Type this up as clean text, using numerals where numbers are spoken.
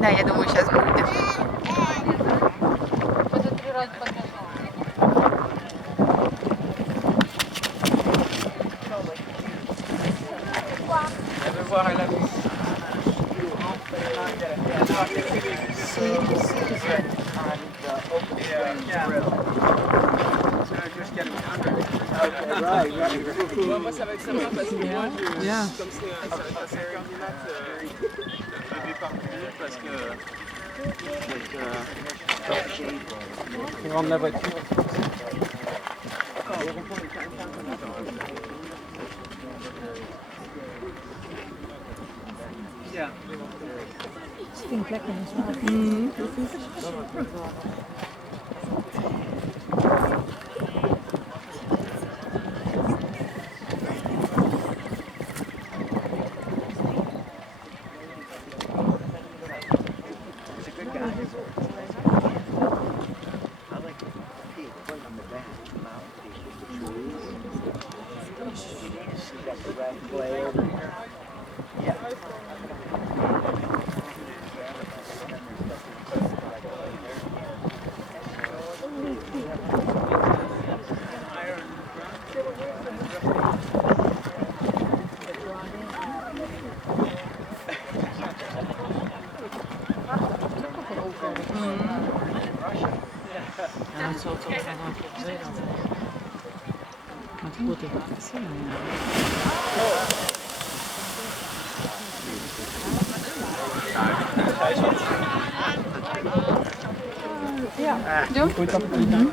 Да, я думаю, сейчас будет. Moi, ça va être sympa parce que moi, comme c'est à 5h du mat, le départ du minute parce que rendre la voiture. Идем?